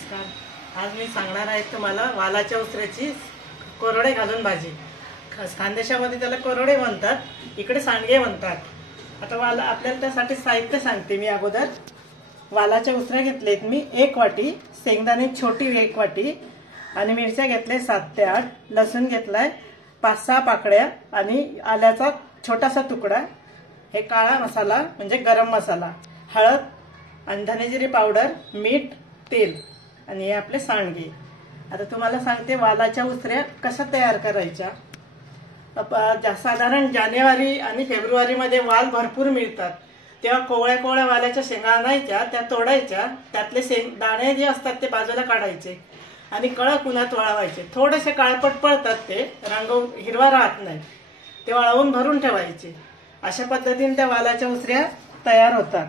नमस्कार। आज मी सांगणार आहे तुम्हाला वालाच्या उसऱ्याची कोरडे घालून भाजी। खानदेशामध्ये त्याला कोरडे म्हणतात, इकडे सांडगे म्हणतात। आता वाला आपल्याला त्यासाठी साहित्य सांगते मी अगोदर। वालाच्या उसऱ्या घेतलेत मी 1 वाटी, शेंगदाणे छोटी 1 वाटी आणि मिरच्या घेतल्या 7 ते 8, लसूण घेतलाय 5-6 पाकळ्या आणि आल्याचा छोटासा तुकडा। हे काळा मसाला म्हणजे गरम मसाला, हळद आणि धने जिरे पावडर, मीठ, तेल आणि हे आपले सांडगे। आता तुम्हाला सांगते वालाच्या उसऱ्या कशा तयार करायच्या। साधारण जानेवारी आणि फेब्रुवारी मध्ये वाल भरपूर मिळतात, तेव्हा कोवळ्या कोवळ्या वालाच्या शेंगा आणायच्या, त्या तोडायच्या, त्यातले दाणे जे असतात ते बाजूला काढायचे आणि कडक उन्हात वाळवायचे। थोडेसे काळपट पडतात, ते रंग हिरवा राहत नाही, ते वाळवून भरून ठेवायचे। अशा पद्धतीने त्या वालाच्या उसऱ्या तयार होतात।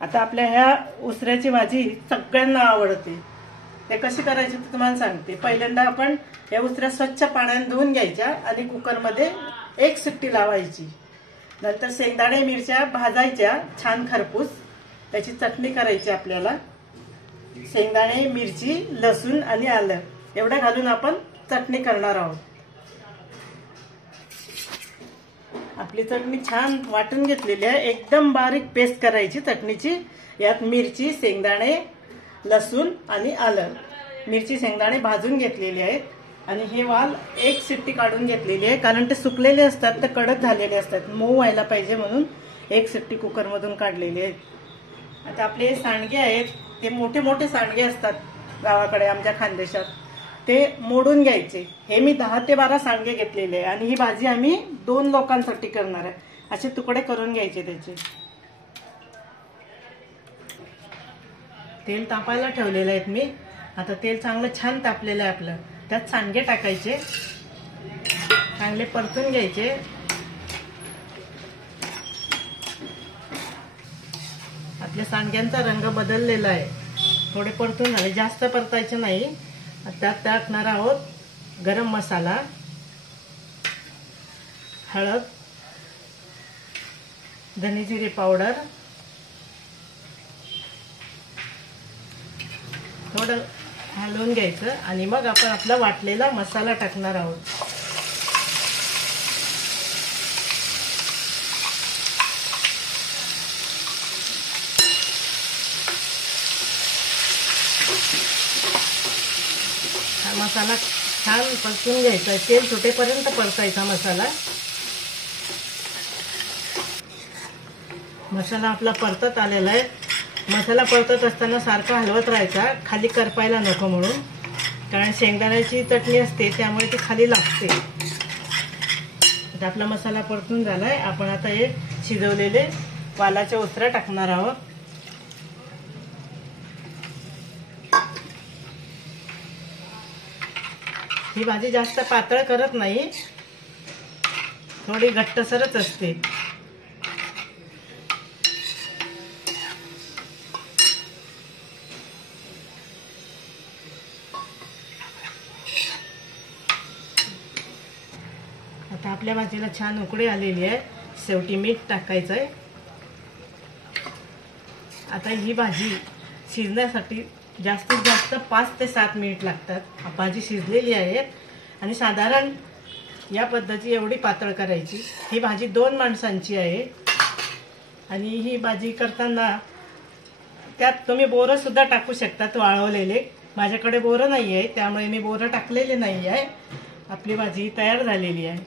आता आपल्या ह्या उसऱ्याची भाजी सगळ्यांना आवडते। ते कशी करायची ते तुम्हाला सांगते। पहिल्यांदा आपण या उसऱ्या स्वच्छ पाण्याने धुवून घ्यायच्या आणि कुकरमध्ये 1 शिट्टी लावायची। नंतर शेंगदाणे मिरच्या भाजायच्या छान खरपूस, त्याची चटणी करायची आपल्याला। शेंगदाणे, मिरची, लसूण आणि आलं एवढं घालून आपण चटणी करणार आहोत। आपली चटणी छान वाटून घेतलेली आहे, एकदम बारीक पेस्ट करायची चटणीची। यात मिरची, शेंगदाणे, लसूण आणि आलं, मिरची शेंगदाणे भाजून घेतलेले आहेत आणि हे वाल 1 शिट्टी काढून घेतलेली आहे, कारण ते सुकलेले असतात तर कडक झालेले असतात, मऊ व्हायला पाहिजे म्हणून 1 शिट्टी कुकर मधून काढलेली आहे। आता आपले सांडगे आहेत, ते मोठे मोठे सांडगे असतात गावाकडे आमच्या खानदेशात, ते मोडून घ्यायचे। हे मी 10 ते 12 सांडगे घेतलेले आहे आणि ही भाजी आम्ही 2 लोकांसाठी करणार आहे। असे तुकडे करून घ्यायचे त्याचे। तेल तापायला ठेवलेले आहेत मी। आता तेल चांगलं छान तापलेलं आहे आपलं, त्यात सांडगे टाकायचे, चांगले परतून घ्यायचे। आपल्या सांडग्यांचा रंग बदललेला आहे, थोडे परतून झाले, जास्त परतायचे नाही। त्यात टाकणार आहोत गरम मसाला, हळद, धने जिरे पावडर, थोडं हलवून घ्यायचं आणि मग आपण आपला वाटलेला मसाला टाकणार आहोत। हा मसाला छान परतून घ्यायचा, तेल सुटेपर्यंत परतायचा मसाला। मसाला आपला परतत आलेला आहे। मसाला परतत असताना सारखा हलवत राहायचा, खाली करपायला नको म्हणून, कारण शेंगदाण्याची चटणी असते त्यामुळे ती खाली लागते। आता आपला मसाला परतून झालाय, आपण आता हे शिजवलेले वालाच्या उसऱ्या टाकणार आहोत। ही भाजी जास्त पातळ करत नाही, थोडी घट्टसरच असते। आता आपल्या भाजीला छान उकळी आलेली आहे, शेवटी मीठ टाकायचं आहे। आता ही भाजी शिजण्यासाठी जास्तीत जास्त 5 ते 7 मिनिट लागतात। भाजी शिजलेली आहे आणि साधारण या पद्धती एवढी पातळ करायची। ही भाजी 2 माणसांची आहे आणि ही भाजी करताना त्यात तुम्ही बोरं सुद्धा टाकू शकतात, वाळवलेले। माझ्याकडे बोरं नाही आहे त्यामुळे मी बोरं टाकलेले नाही आहे। आपली भाजी तयार झालेली आहे।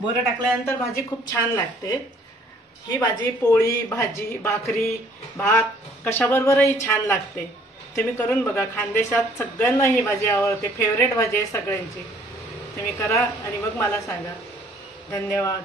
बोरं टाकल्यानंतर भाजी खूप छान लागते। ही भाजी पोळी, भाजी, भाकरी, भात कशाबरोबरही छान लागते। तुम्ही करून बघा, खानदेशात सगळ्यांना ही भाजी आवडते, फेवरेट भाजी आहे सगळ्यांची। तुम्ही करा आणि मग मला सांगा। धन्यवाद।